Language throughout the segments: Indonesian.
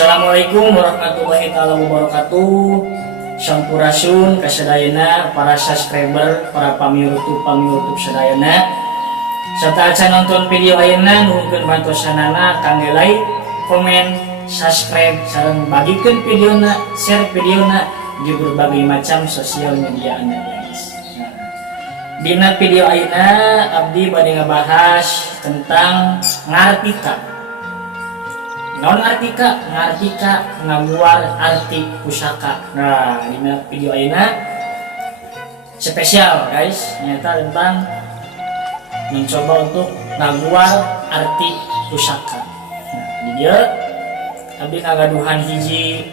Assalamualaikum warahmatullahi taala wabarakatuh. Sampurasun kasadayana para subscriber, para pami YouTube sadayana. Serta acan nonton video ayeuna nuhunkeun bantosanana kangge like, komen, subscribe sareng bagikeun videona, share videona di berbagai macam sosial media Anda, guys. Dina video ayeuna abdi bade ngabahas tentang ngartika. Non artika, ngartika ngabuar arti pusaka. Nah, ini video ayeuna spesial, guys. Ternyata tentang mencoba untuk ngabuar arti pusaka. Nah, di dia abdi ngagaduhan hiji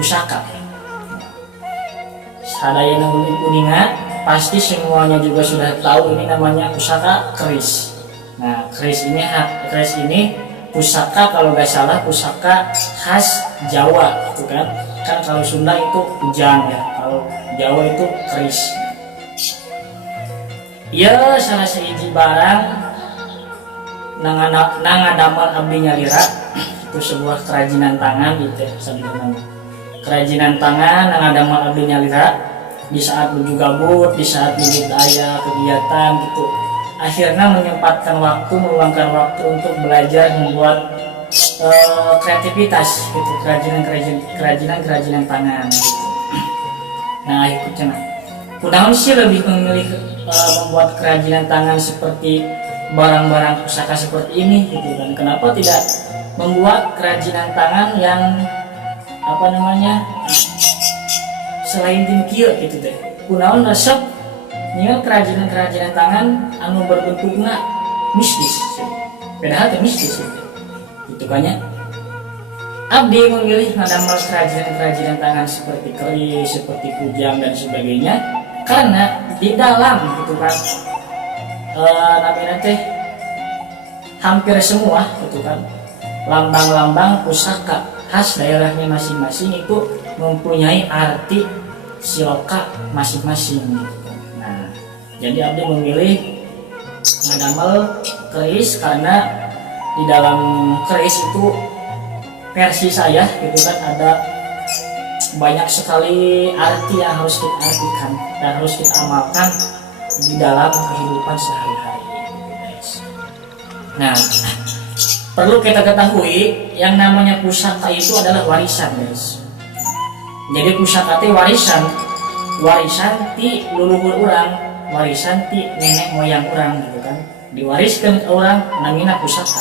pusaka. Sadayana uningan pasti semuanya juga sudah tahu ini namanya pusaka keris. Nah, keris ini pusaka, kalau nggak salah pusaka khas Jawa gitu kan. Kan kalau Sunda itu kujang ya, kalau Jawa itu keris. Ya salah sahiji barang nangadamel abdi nyalira itu sebuah kerajinan tangan gitu ya, sebenarnya kerajinan tangan nangadamel abdi nyalira di saat menuju gabut, di saat menuju aya kegiatan gitu. Akhirnya menyempatkan waktu, meluangkan waktu untuk belajar membuat kreativitas gitu, kerajinan tangan gitu. Nah ikutnya kunaon sih lebih memilih membuat kerajinan tangan seperti barang-barang pusaka seperti ini gitu kan. Kenapa tidak membuat kerajinan tangan yang selain tim kieu gitu deh. Kunaon resep nyeun kerajinan tangan anu berbentukna mistis. Padahal teh mistis gitu banyak. Abdi memilih ngadamel kerajinan tangan seperti keris, seperti kujang dan sebagainya karena di dalam gitu kan namanya teh hampir semua gitu kan lambang-lambang pusaka khas daerahnya masing-masing itu mempunyai arti siloka masing-masing gitu. Jadi abdi memilih ngadamel keris karena di dalam keris itu versi saya gitu kan ada banyak sekali arti yang harus kita artikan dan harus kita amalkan di dalam kehidupan sehari-hari, guys. Nah, perlu kita ketahui yang namanya pusaka itu adalah warisan, guys. Jadi pusaka itu warisan ti leluhur urang, warisan ti nenek moyang orang gitu kan, diwariskan ke orang namina pusaka.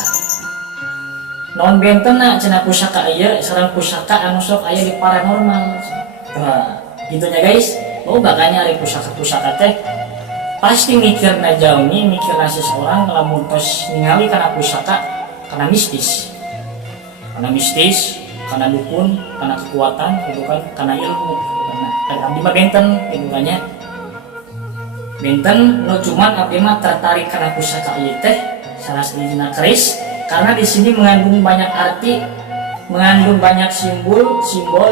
Non bentena cenah pusaka ieu sareng pusaka anu sok aya di paranormal. Nah, gitunya guys. Oh bakanya ari pusaka teh pasti mikirna jaumi, mikirna seseorang lamun tos ningali kana pusaka kana mistis. Kana dukun, kana kekuatan gitu kan, kana ilmu. Nah, abdi mah benten gitu kan ya. Benten no cuman abdi mah tertarik karena pusaka ieu teh salah satunya keris karena di sini mengandung banyak arti, mengandung banyak simbol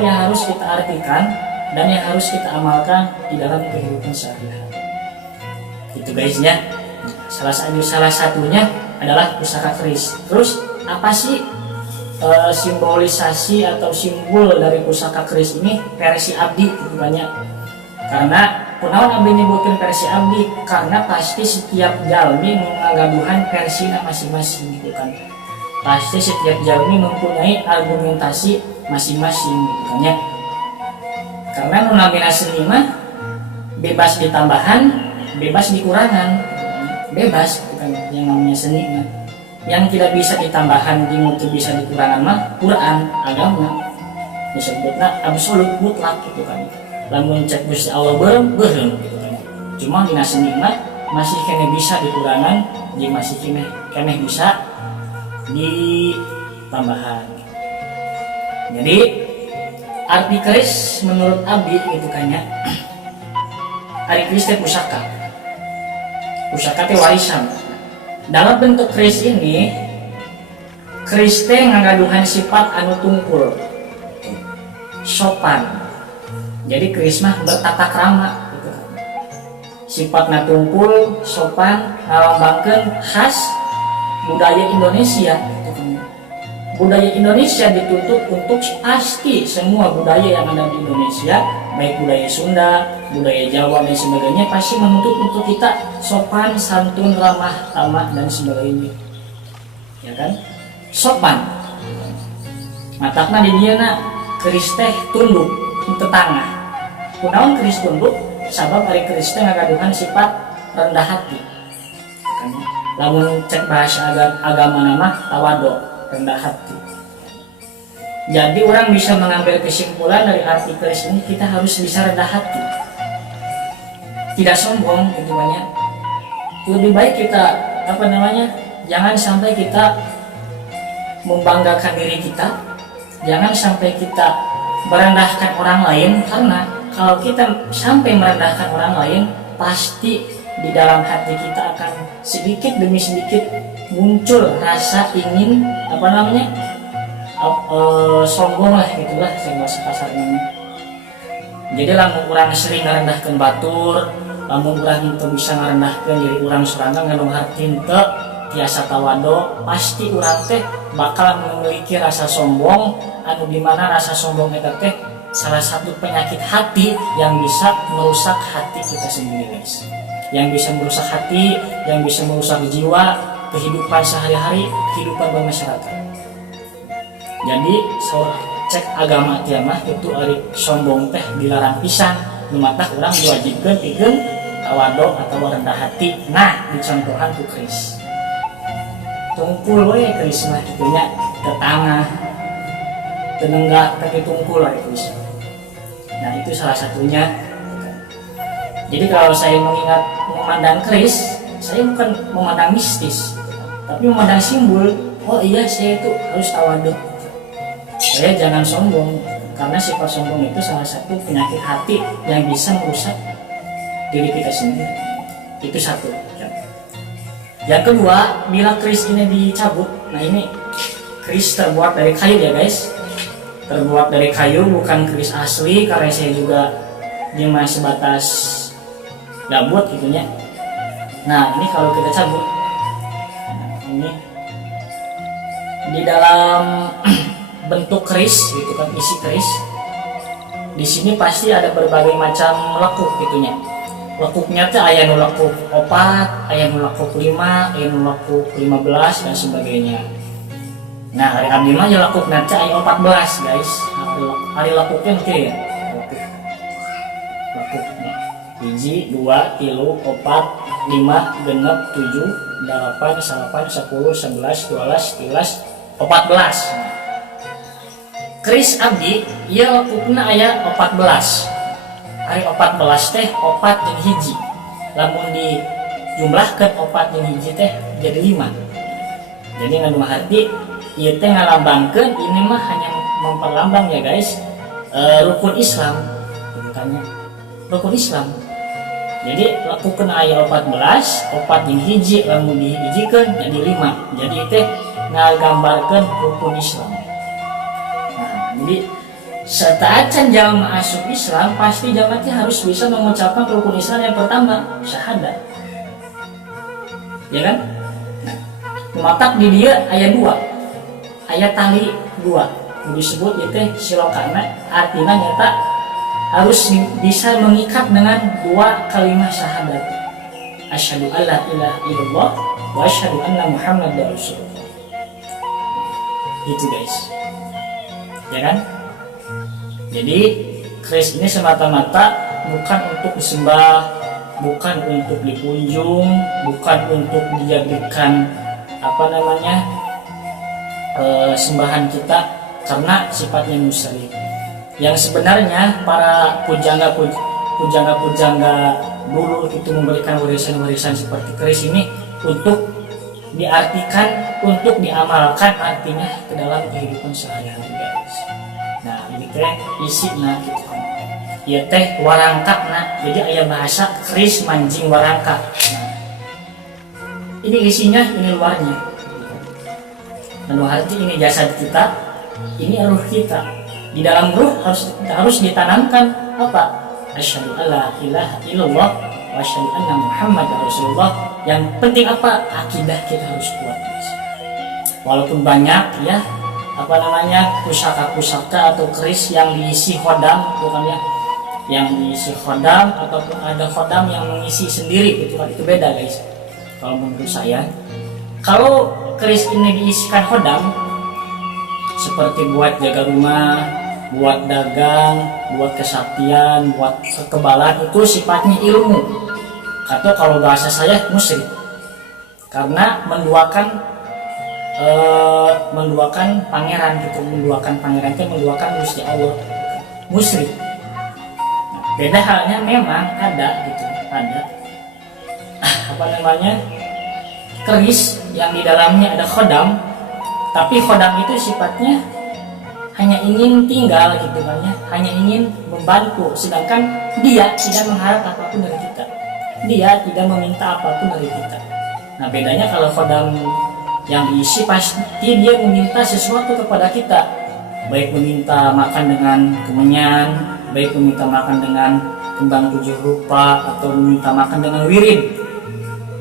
yang harus kita artikan dan yang harus kita amalkan di dalam kehidupan sehari-hari. Itu guys ya. Salah satunya adalah pusaka keris. Terus apa sih simbolisasi atau simbol dari pusaka keris ini? Versi abdi itu banyak. Karena kunaon abdi nyebutkeun versi abdi karena pasti setiap jalmi ngagaduhan versina masing-masing gitu kan. Pasti setiap jalmi mempunyai argumentasi masing-masing gitu kan ya. Karena nu namina seni mah bebas ditambahan, bebas dikurangan, bebas gitu kan yang namanya seni mah. Yang tidak bisa ditambahan, yang bisa dikurangan mah Quran, agama. Disebutna absolut mutlak gitu kan. Lamun cek Gusti Allah beureum gitu kan. Cuma dina seni mah masih kene bisa dikurangan, jeung masih kene bisa ditambahan. Jadi arti keris menurut abdi itu kayaknya ari keris teh pusaka. Pusaka teh warisan. Dalam bentuk keris ini keris teh ngagaduhan sifat anu tungkul, sopan. Jadi keris mah bertata krama gitu. Sifatna tungkul, sopan, ngalambangkeun khas budaya Indonesia gitu. budaya Indonesia dituntut untuk pasti semua budaya yang ada di Indonesia, baik budaya Sunda, budaya Jawa dan sebagainya, pasti menuntut untuk kita sopan, santun, ramah, tamah dan sebagainya. Ya kan? Sopan. Matakna di dieu na keris teh tunduk tetangah. Kunaon keris tunduk? Sabab ari keris teh ngagaduhan sifat rendah hati. Lamun cek bahasa agama nama tawado, rendah hati. Jadi orang bisa mengambil kesimpulan dari arti keris ini, kita harus bisa rendah hati, tidak sombong gitu banyak. Lebih baik kita jangan sampai kita membanggakan diri kita, jangan sampai kita merendahkan orang lain, karena kalau kita sampai merendahkan orang lain, pasti di dalam hati kita akan sedikit demi sedikit muncul rasa ingin sombong lah gitulah, saya bahasa kasarnya. Jadi lamun orang sering merendahkan batur, lamun orang itu bisa merendahkan diri orang sorangan nganu harti teu tiasa tawado, pasti orang teh bakal memiliki rasa sombong, anu dimana rasa sombong eta teh salah satu penyakit hati yang bisa merusak hati kita sendiri, guys. Yang bisa merusak hati, yang bisa merusak jiwa, kehidupan sehari-hari, kehidupan bermasyarakat. Jadi cek agama tiamah itu ari sombong teh dilarang pisan, lumatah orang diwajibkan pikeun tawado atau rendah hati. Nah, dicontohan ku keris. Tungkul we keris mah kitu nya, tetangah. Tenenggak tapi tungkul we keris. Nah, itu salah satunya. Jadi kalau saya memandang keris, saya bukan memandang mistis, tapi memandang simbol. Oh iya, saya itu harus tawadu. Saya jangan sombong, karena sifat sombong itu salah satu penyakit hati yang bisa merusak diri kita sendiri. Itu satu. Yang kedua, bila keris ini dicabut, nah ini keris terbuat dari kayu ya guys, terbuat dari kayu, bukan keris asli, karena saya juga dia masih sebatas gabut gitunya. Nah ini kalau kita cabut, nah, ini di dalam bentuk keris gitu kan, isi keris di sini pasti ada berbagai macam lekuk gitunya. Lekuknya tuh aya nu lekuk 4, aya nu lekuk 5, aya nu lekuk 15 dan sebagainya. Nah hari abdi mah lekuk nanti aya 14 guys. Hari lekuknya oke ya, lekuknya hiji, 2, 3, 4, 5, 6, 7, 8, 9, 10, 11, 12, 13, 14. Keris abdi ieu lekukna aya 14. Ari 14 teh 4 jeung hiji. Lamun dijumlahkeun 4 jeung hiji teh jadi 5. Jadi nganu arti ieu teh ngalambangkeun, ini mah hanya memperlambang ya guys, rukun Islam. Bukannya rukun Islam. Jadi lakukan ayat 14, 4 jeung hiji lamun dihijikeun jadi 5. Jadi teh ngagambarkeun rukun Islam. Nah, jadi sataacan jalma asup Islam, pasti jalma teh harus bisa mengucapkan rukun Islam yang pertama, syahadat. Ya kan? Nah, matak di dia ayat 2. Ayat tali 2. Disebut itu silokana, artinya nyata harus bisa mengikat dengan 2 kalimat syahadat. Asyhadu alla ilaha illallah wa asyhadu anna Muhammadar Rasulullah. Itu guys. Ya kan? Jadi keris ini semata-mata bukan untuk disembah, bukan untuk dikunjung, bukan untuk dijadikan sembahan kita, karena sifatnya musyrik. Yang sebenarnya para pujangga dulu itu memberikan warisan-warisan seperti keris ini untuk diartikan, untuk diamalkan artinya ke dalam kehidupan sehari-hari guys. Nah ini teh isinya gitu kan, ya teh warangka. Nah jadi aya bahasa keris mancing warangka. Nah, ini isinya, ini luarnya. Dan arti ini jasad kita, ini ruh kita. Di dalam ruh harus ditanamkan apa? Asyhadu alla ilaha illallah wa asyhadu anna Muhammadar Rasulullah. Yang penting apa? Akidah kita harus kuat guys. Walaupun banyak ya pusaka-pusaka atau keris yang diisi khodam, bukannya yang diisi khodam ataupun ada khodam yang mengisi sendiri gitu kan, itu beda guys. Kalau menurut saya, kalau keris ini diisikan khodam seperti buat jaga rumah, buat dagang, buat kesaktian, buat kekebalan, itu sifatnya ilmu, atau kalau bahasa saya musyrik, karena menduakan pangeran gitu, menduakan Gusti Allah, musyrik. Nah, beda halnya memang ada gitu, ada keris yang di dalamnya ada khodam, tapi khodam itu sifatnya hanya ingin tinggal gitu kan ya, hanya ingin membantu, sedangkan dia tidak mengharap apapun dari kita, dia tidak meminta apapun dari kita. Nah bedanya kalau khodam yang diisi pasti dia meminta sesuatu kepada kita, baik meminta makan dengan kemenyan, baik meminta makan dengan kembang 7 rupa, atau meminta makan dengan wirid.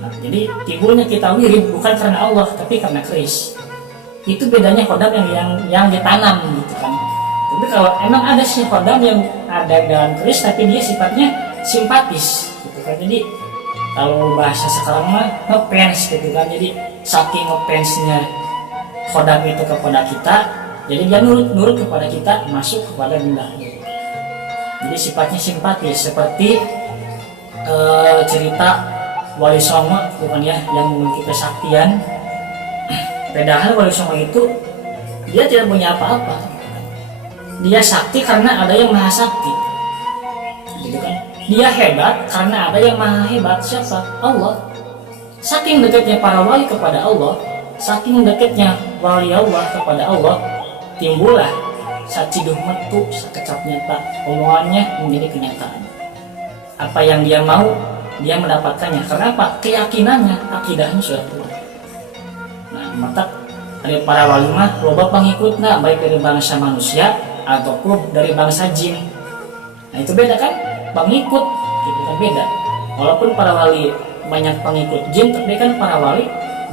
Nah, jadi timbulnya kita wirid bukan karena Allah tapi karena keris. Itu bedanya khodam yang ditanam gitu kan. Tapi kalau emang ada sih khodam yang ada dalam keris tapi dia sifatnya simpatis gitu kan. Jadi kalau bahasa sekarang mah ngefans gitu kan, jadi saking ngefansnya khodam itu kepada kita, jadi dia nurut kepada kita, masuk kepada benda gitu. Jadi sifatnya simpatis, seperti cerita Wali Songo bukan ya, yang memiliki kesaktian. Padahal Wali Songo itu dia tidak punya apa-apa, dia sakti karena ada yang maha sakti gitu kan. Dia hebat karena ada yang maha hebat. Siapa? Allah. Saking dekatnya para wali kepada Allah, saking dekatnya wali Allah kepada Allah, timbullah saciduh metu sekecap nyata, omongannya menjadi kenyataan. Apa yang dia mau, dia mendapatkannya. Karena apa? Keyakinannya, akidahnya sudah kuat. Nah, maka dari para wali mah loba pengikutna, baik dari bangsa manusia ataupun dari bangsa jin. Nah itu beda kan? Pengikut gitu kan beda. Walaupun para wali banyak pengikut jin, tapi kan para wali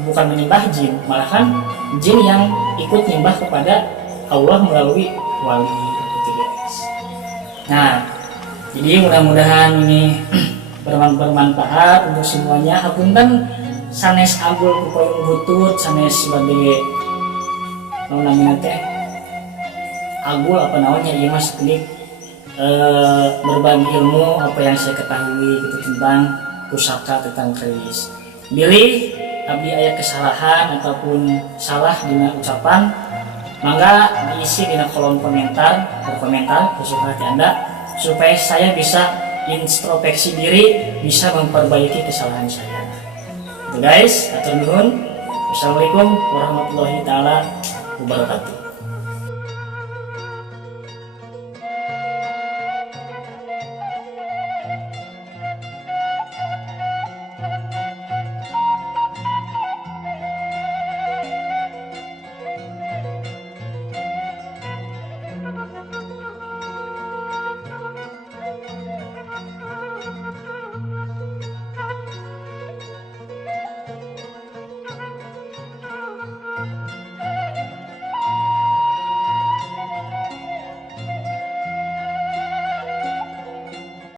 bukan menyembah jin, malahan jin yang ikut menyembah kepada Allah melalui wali gitu guys. Nah jadi mudah-mudahan ini bermanfaat untuk semuanya. Hapunten sanes agul kupayung butut, sanes sebagai namanya teh agul apa namanya, iya mas klik berbagi ilmu apa yang saya ketahui gitu tentang pusaka, tentang keris. Bilih abdi aya kesalahan ataupun salah dina ucapan, mangga diisi dina kolom komentar, berkomentar kesukaan hati Anda, supaya saya bisa introspeksi diri, bisa memperbaiki kesalahan saya. Itu guys, atur nuhun. Wassalamualaikum warahmatullahi taala wabarakatuh.